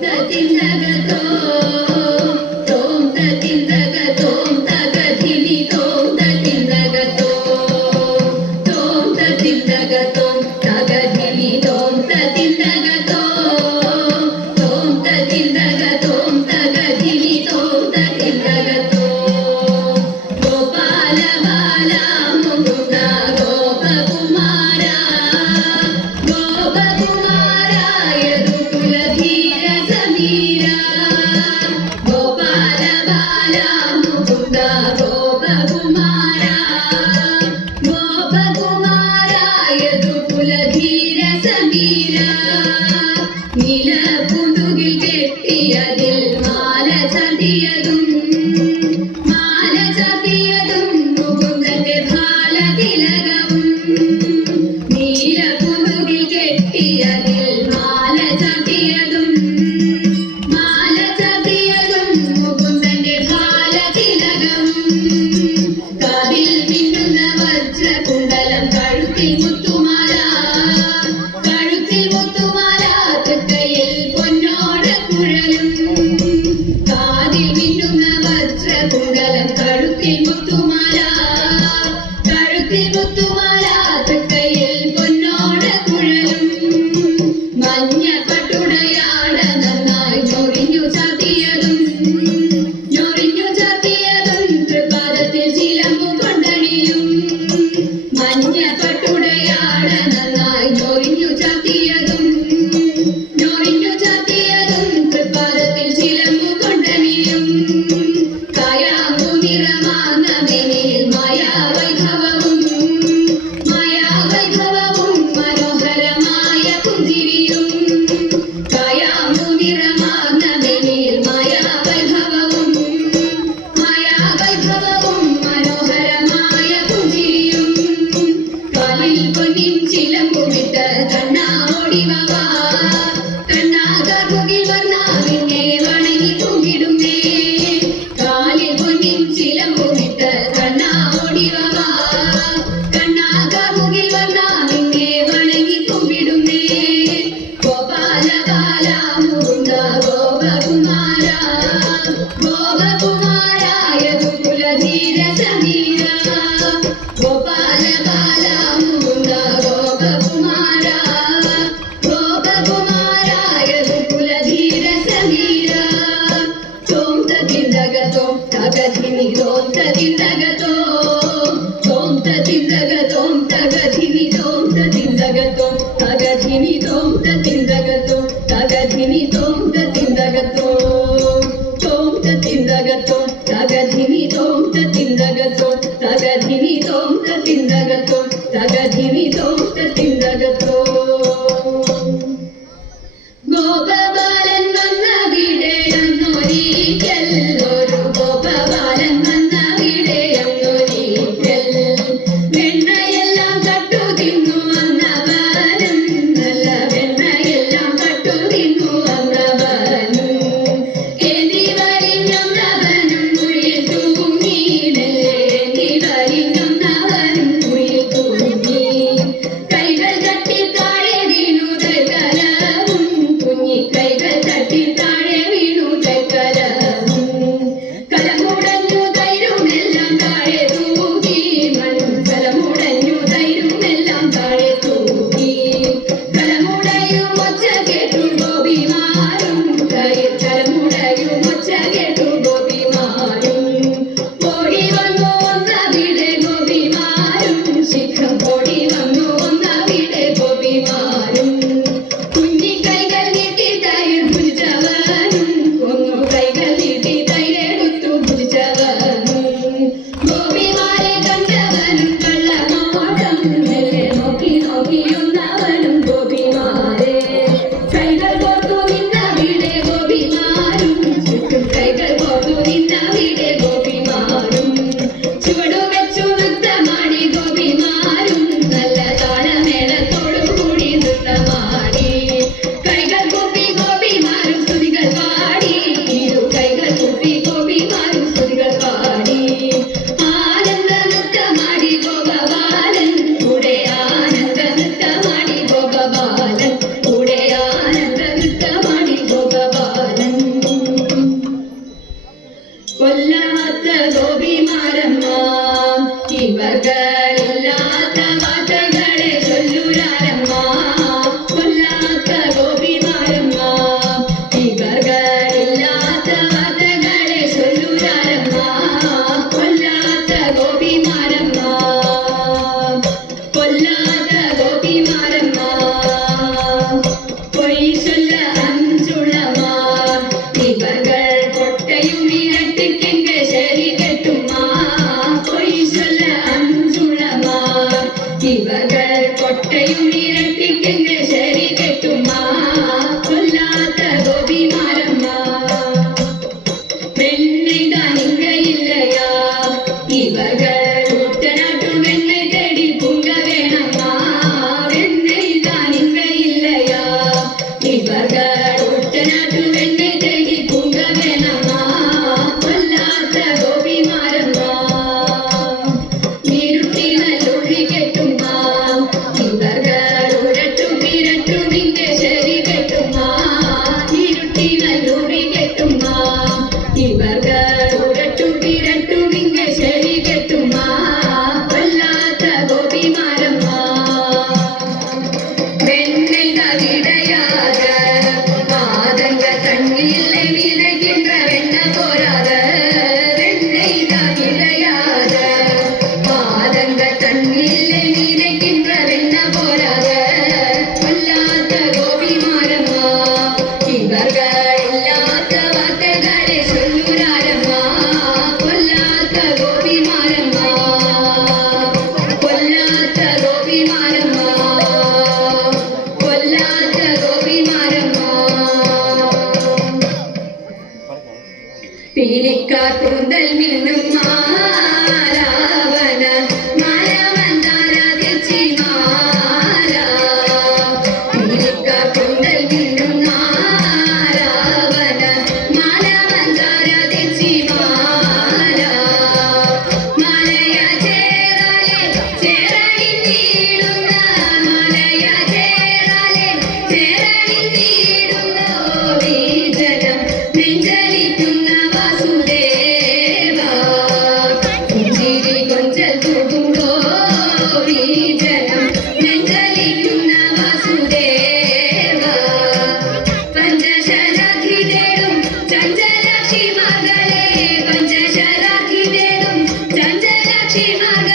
the Anthony. ಜಗತ್ತು തീരിക്കാ കൂന്തൽ നിന്നും Sí, madre.